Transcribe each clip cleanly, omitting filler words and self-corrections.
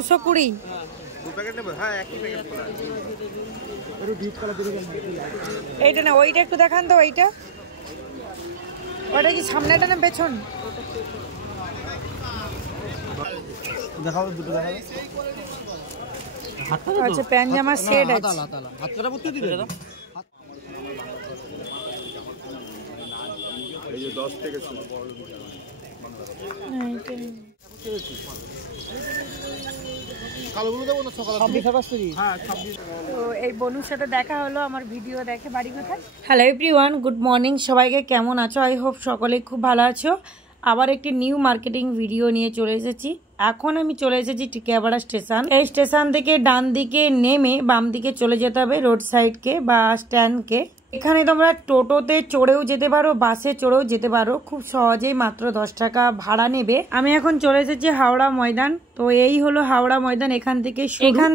220 এইটা না, ওইটা একটু দেখান তো। ওইটা ওটা কি সামনেটা না পেছন? দেখাও, দুটো দেখাও। আচ্ছা, প্যান্ট জামা সেট আছে। হাতটা পড়তে দিবে দাদা। এই যে 10 থেকে শুরু। এই বনুর সাথে দেখা হলো, আমার ভিডিও দেখে বাড়ি কোথায়। হ্যালো এভরিওয়ান, গুড মর্নিং সবাইকে। কেমন আছো? আই হোপ সকলে খুব ভালো আছো। আবার একটি নিউ মার্কেটিং ভিডিও নিয়ে চলে এসেছি। এখন আমি চলে এসেছি টিকিয়াপাড়া স্টেশন। এই স্টেশন থেকে ডান দিকে নেমে বাম দিকে চলে যেতে হবে রোড সাইডকে বা স্ট্যান্ডকে। এখানে তোমরা টোটোতে চড়েও যেতে পারো, বাসে চড়েও যেতে পারো, খুব সহজেই মাত্র 10 টাকা ভাড়া নেবে। আমি এখন চলে এসেছি হাওড়া ময়দান। তো এই হলো হাওড়া ময়দান। এখান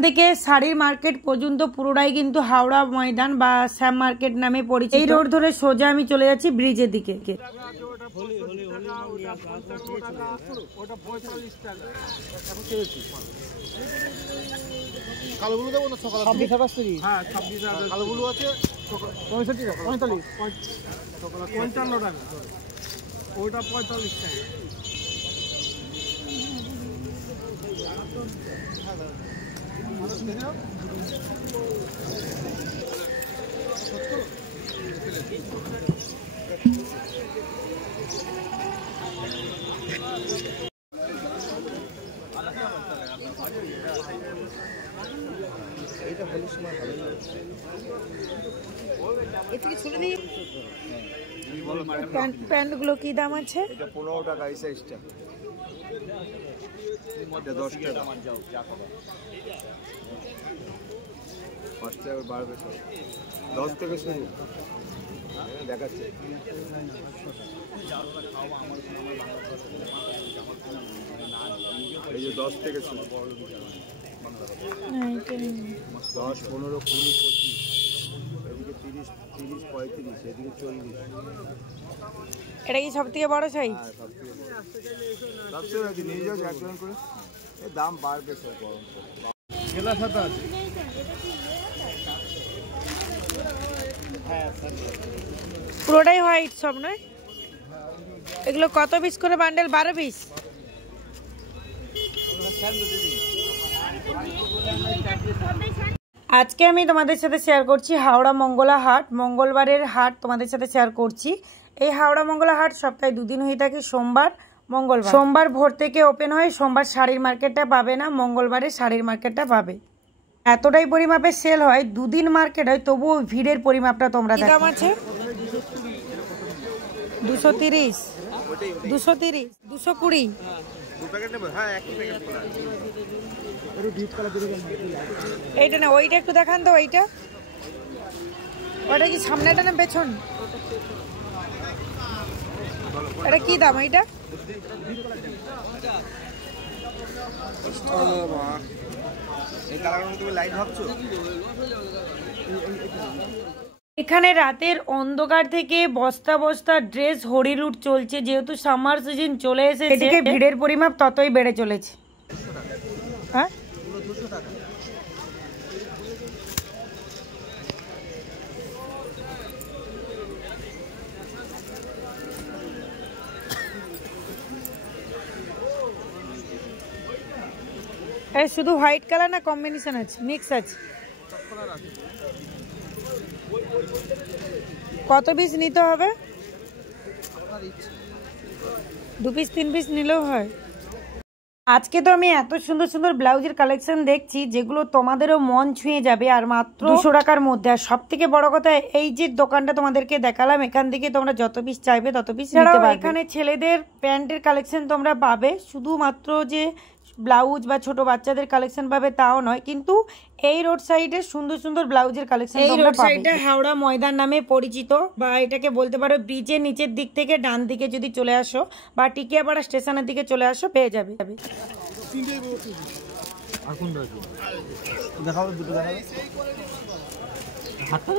থেকে শাড়ির মার্কেট পর্যন্ত পুরোটাই কিন্তু হাওড়া ময়দান বা শ্যাম মার্কেট নামে পরিচিত। এই রোড ধরে সোজা আমি চলে যাচ্ছি ব্রিজের দিকে। কালোগুলো দেবো না সকালে? 26 টাকা। হ্যাঁ 26 টাকা কালোগুলো আছে। 65 টাকা, 45 55 টাকা। ওইটা 45 টাকা। প্যান্ট গুলো কি দাম আছে? এটা 15 টাকা এই সাইজটা। এটা 10 টাকা। 5 টাকা বাড়বে সব। 10 থেকে শুরু। দেখাচ্ছে। এই যে 10 থেকে শুরু। 10, 15, 20, 25, এদিকে 30, 35, এদিকে 40। এটা কি সব থেকে বড় সাইজ? হ্যাঁ, সবচেয়ে নিয়ে যাও একজন করে। এই দাম বাড়বে সব গরম। খেলা সাথে আছে। পুরোটাই হোয়াইট সব নয়? এগুলো কত পিস করে বান্ডেল? 12 পিস। আজকে আমি তোমাদের সাথে শেয়ার করছি হাওড়া মঙ্গলা হাট। মঙ্গলবারের হাট তোমাদের সাথে শেয়ার করছি। এই হাওড়া মঙ্গলা হাট সপ্তাহে 2 দিন হয়ে থাকে, সোমবার মঙ্গলবার। সোমবার ভোর থেকে ওপেন হয়। সোমবার শাড়ির মার্কেটটা পাবে না, মঙ্গলবারে শাড়ির মার্কেটটা পাবে। এতটাই পরিমাপে সেল হয়, 2 দিন মার্কেট হয়, তবুও ভিড়ের পরিমাপটা তোমরা দেখো। দাম আছে 230, 230, 220। এইটা না, ওইটা একটু দেখান তো। ওইটা ওটা কি সামনেটা না পেছন? এটা কি দাম? এইটা এখানে রাতের অন্ধকার থেকে বস্তা বস্তা ড্রেস হরিলুট চলছে। যেহেতু সামার সিজন চলে এসেছে, এদিকে ভিড়ের পরিমাপ ততই বেড়ে চলেছে। হ্যাঁ, শুধু হোয়াইট কালার না কম্বিনেশন আছে, মিক্স আছে? কত পিস নিতে হবে? 2 পিস 3 পিস নিলেও হয়। আজকে তো আমি এত সুন্দর সুন্দর ব্লাউজের কালেকশন দেখছি যেগুলো তোমাদেরও মন ছুঁয়ে যাবে, আর মাত্র 200 টাকার মধ্যে। আর সব থেকে বড় কথা, এই যে দোকানটা তোমাদেরকে দেখালাম, এখান থেকে তোমরা যত পিস চাইবে তত পিস নিতে পারবে। এখানে ছেলেদের প্যান্টের কালেকশন তোমরা পাবে, শুধুমাত্র যে ব্লাউজ বা ছোট বাচ্চাদের কালেকশন পাবে তাও নয়, কিন্তু এই রোড সাইডে সুন্দর সুন্দর ব্লাউজের কালেকশন তোমরা পাবে। এই রোড সাইডটা হাওড়া ময়দান নামে পরিচিত, বা এটাকে বলতে পারো ব্রিজের নিচের দিক থেকে ডান দিকে যদি চলে আসো বা টিকিয়াপাড়া স্টেশনের দিকে চলে আসো, পেয়ে যাবে।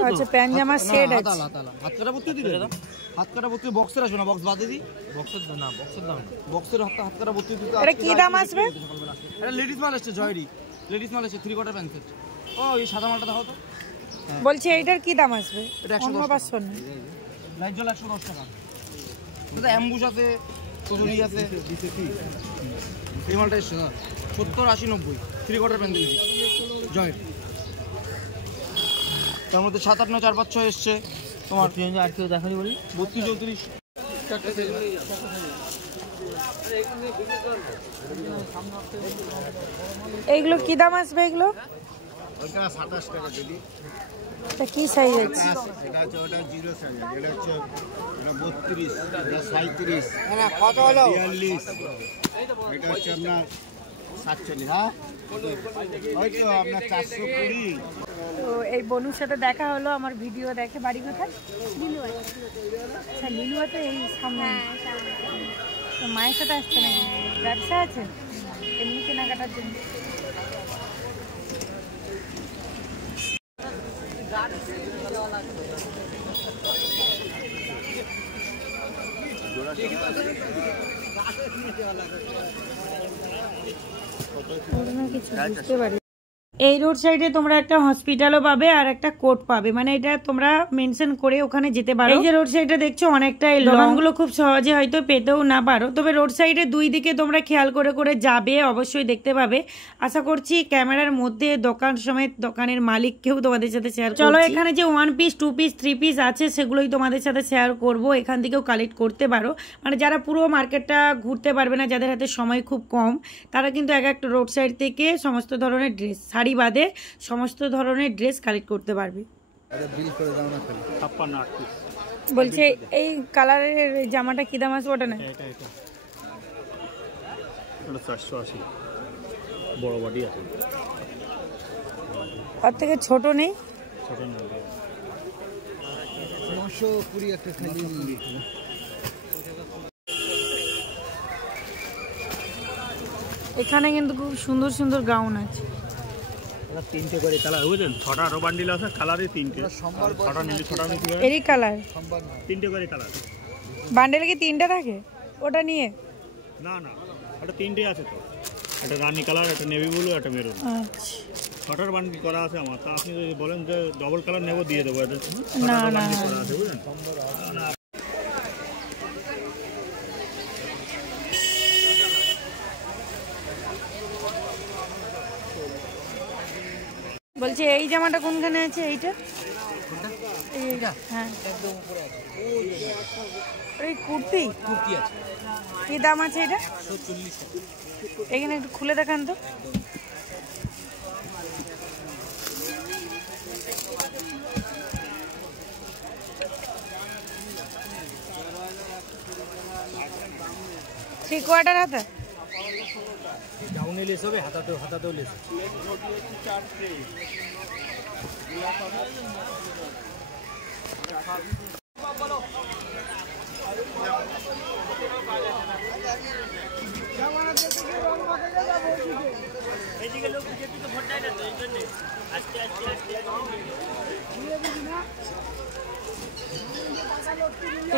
আচ্ছা, প্যান্ট জামা সেট আছে। হাতটা পড়তে দিবে দাদা। হাত কাটা 32 বক্সের আসবে না, বক্স বাদে দি। বক্সের না, বক্সের দাম না, বক্সের হাত কাটা 32 দিতে। এটা কি দাম আসবে? এটা লেডিস মাল আসছে, জয়রি লেডিস মাল আসছে, 3/4 প্যান্ট সেট। ও এই সাদা মালটা দাও তো। বলছি এইটার কি দাম আসবে? এটা 110 টাকা। লাইট জল 110 টাকা। এটা অ্যাম্বুশ আছে, কজুরি আছে, দিতে কি এই মালটা এসছে না 70 80 90 3/4 প্যান্ট দিয়েছি জয়। তার মধ্যে 7 8 9 4 5 6 এসছে তোমার। আর কেউ দেখালি বলি 32 34 চারটা সাইজ। এইগুলো কি দাম আসবে? এগুলো ওটা 27 টাকা দিদি। এটা কি সাইজ আছে? এটা হচ্ছে ওটা 0 সাইজ, এটা হচ্ছে এটা 32, এটা 37, না কত হলো 42, এটা হচ্ছে আপনার 47। হ্যাঁ ওই তো আপনার 420। তো এই বনুর সাথে দেখা হলো, আমার ভিডিও দেখে। বাড়ি কোথায়? লিলুয়া। আচ্ছা লিলুয়াতে এই সামনে। তো মায়ের সাথে আসছে নাকি? ব্যবসা আছে এমনি কেনাকাটার জন্য? কিছু বুঝতে পারি। এই রোড সাইডে তোমরা একটা হসপিটালও পাবে আর একটা কোর্ট পাবে, মানে এটা তোমরা মেনশন করে ওখানে যেতে পারো। এই যে রোড সাইডে দেখছো অনেকটাই দোকানগুলো খুব সহজে হয়তো পেতেও না পারো, তবে রোড সাইডে দুই দিকে তোমরা খেয়াল করে করে যাবে, অবশ্যই দেখতে পাবে। আশা করছি ক্যামেরার মধ্যে দোকান সমেত দোকানের মালিককেও তোমাদের সাথে শেয়ার করব। চলো এখানে যে 1 পিস 2 পিস 3 পিস আছে সেগুলোই তোমাদের সাথে শেয়ার করব। এখান থেকেও কালেক্ট করতে পারো, মানে যারা পুরো মার্কেটটা ঘুরতে পারবে না, যাদের হাতে সময় খুব কম, তারা কিন্তু এক একটা রোড সাইড থেকে সমস্ত ধরনের ড্রেস, শাড়ি বাদে সমস্ত ধরনের ড্রেস কালেক্ট করতে পারবে। বলছে এই কালারের জামাটা কি দাম আসবে? ওটা না, এটা 480 বড় বডি আছে, ওর থেকে ছোট নেই? ছোট না 920 একটা খালি। এখানে কিন্তু খুব সুন্দর সুন্দর গাউন আছে। 3টে করে কালার বুঝলেন, 6টা আরো বান্ডিল আছে, কালারই 3টে। 6টা নিলে 6টা নিতে হবে। এরই কালার 3টে করে কালার। বান্ডেলে কি 3টা থাকে? ওটা নিয়ে না না, ওটা 3টে আছে তো, একটা রানী কালার, একটা নেভি ব্লু, একটা মেরুন। আচ্ছা 6টার বান্ডিল করা আছে আমার। তা আপনি যদি বলেন যে ডবল কালার নেব দিয়ে দেবো। এটা না না করা আছে বুঝলেন। বলছি এই জামাটা কোনখানে আছে? এইটা হ্যাঁ, এই কুর্তি আছে, কি দাম আছে এটা? 140 টাকা। এখানে একটু খুলে দেখান তো। থ্রি কোয়ার্টার হাতা, ডাউনে লেস হবে, হাতাতেও লেস।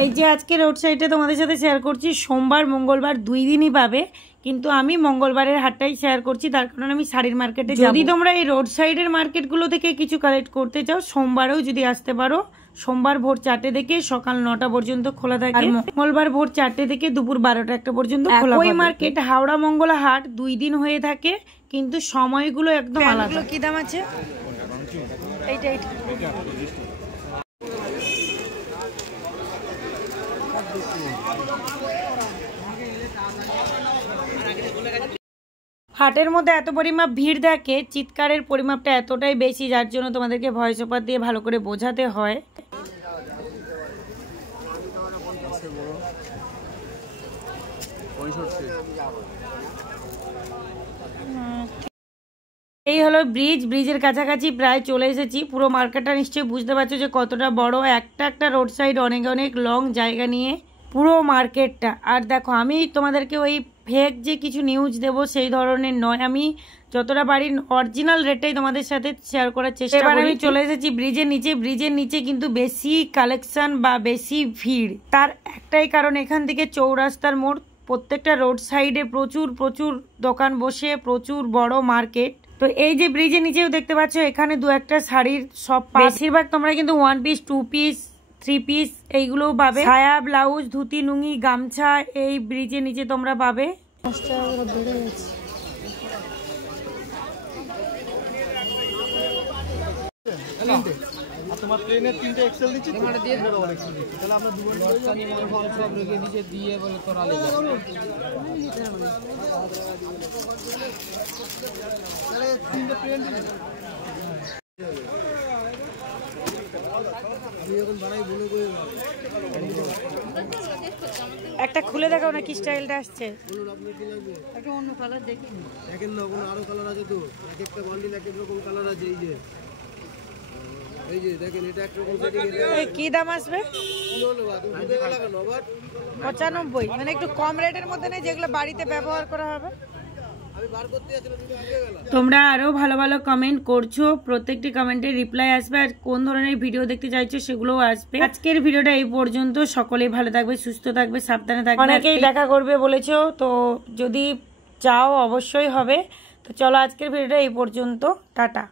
এই যে আজকে রোড সাইডে তোমাদের সাথে শেয়ার করছি, সোমবার মঙ্গলবার 2 দিনই পাবে, কিন্তু আমি মঙ্গলবারের হাটটাই শেয়ার করছি, তার কারণ আমি শাড়ির মার্কেটে যাব। যদি তোমরা এই রোড সাইডের মার্কেটগুলো থেকে কিছু কালেক্ট করতে চাও, সোমবারেও যদি আসতে পারো। সোমবার ভোর 4টে থেকে সকাল 9টা পর্যন্ত খোলা থাকে, মঙ্গলবার ভোর 4টে থেকে দুপুর 12টা 1টা পর্যন্ত খোলা। ওই মার্কেট হাওড়া মঙ্গলা হাট 2 দিন হয়ে থাকে, কিন্তু সময়গুলো একদম আলাদা। কি দাম আছে এইটা? হাটের মধ্যে এত পরিমাপ ভিড় থাকে, চিৎকারের পরিমাপটা এতটাই বেশি, যার জন্য তোমাদেরকে ভয়েস ওভার দিয়ে ভালো করে বোঝাতে হয়। এই হলো ব্রিজ, ব্রিজের কাছাকাছি প্রায় চলে এসেছি। পুরো মার্কেটটা নিশ্চয়ই বুঝতে পারছো যে কতটা বড়। একটা একটা রোড সাইড অনেক অনেক লং জায়গা নিয়ে পুরো মার্কেটটা। আর দেখো আমি তোমাদেরকে ওই ফেক যে কিছু নিউজ দেব সেই ধরনের নয়, আমি যতটা পারি অরিজিনাল রেটটাই তোমাদের সাথে শেয়ার করার চেষ্টা করি। আমি চলে এসেছি ব্রিজের নিচে। ব্রিজের নিচে কিন্তু বেশি কালেকশন বা বেশি ভিড়, তার একটাই কারণ এখান থেকে চৌরাস্তার মোড়, প্রত্যেকটা রোড সাইডে প্রচুর প্রচুর দোকান বসে, প্রচুর বড় মার্কেট। তো এই যে ব্রিজের নিচেও দেখতে পাচ্ছ এখানে দু একটা শাড়ির সব, বেশিরভাগ তোমরা কিন্তু 1 পিস 2 পিস 3 পিস এইগুলোও পাবে। ছায়া, ব্লাউজ, ধুতি, লুঙ্গি, গামছা এই ব্রিজের নিচে তোমরা পাবে। তোমার প্লেনের 3টে এক্সেল দিচ্ছি, তোমারে দিয়ে দেবো এক্সেল দিচ্ছি, তাহলে আমরা দুটো লটটা নিয়ে ফল সব রেখে দিয়েছে দিয়ে বলে তোরা লে যা, তাহলে 3টে প্লেন দিলে আমি এখন বানাই বলে কই একটা খুলে দেখাও না কি স্টাইলটা আসছে। বলুন আপনি কি লাগবে? একটা অন্য কালার দেখি, দেখেন না ওখানে আরো কালার আছে তো, এক একটা বান্ডিল এক এক রকম কালার আছে। এই যে দেখেন এটা এক রকম সেটিং। এই কি দাম আসবে? কি হলো বা তুমি বুঝে গেলা কেন আবার? 95, মানে একটু কম রেটের মধ্যে নেই যেগুলো বাড়িতে ব্যবহার করা হবে? আমি বার করতে যাচ্ছিলাম তুমি বুঝে গেলা। তোমরা আরো ভালো ভালো কমেন্ট করছো, প্রত্যেকটি কমেন্টে রিপ্লাই আসবে, আর কোন ধরনের ভিডিও দেখতে চাইছো সেগুলোও আসবে। আজকের ভিডিওটা এই পর্যন্ত। সকলেই ভালো থাকবে, সুস্থ থাকবে, সাবধানে থাকবে। অনেকেই দেখা করবে বলেছো, তো যদি চাও অবশ্যই হবে। তো চলো আজকের ভিডিওটা এই পর্যন্ত, টাটা।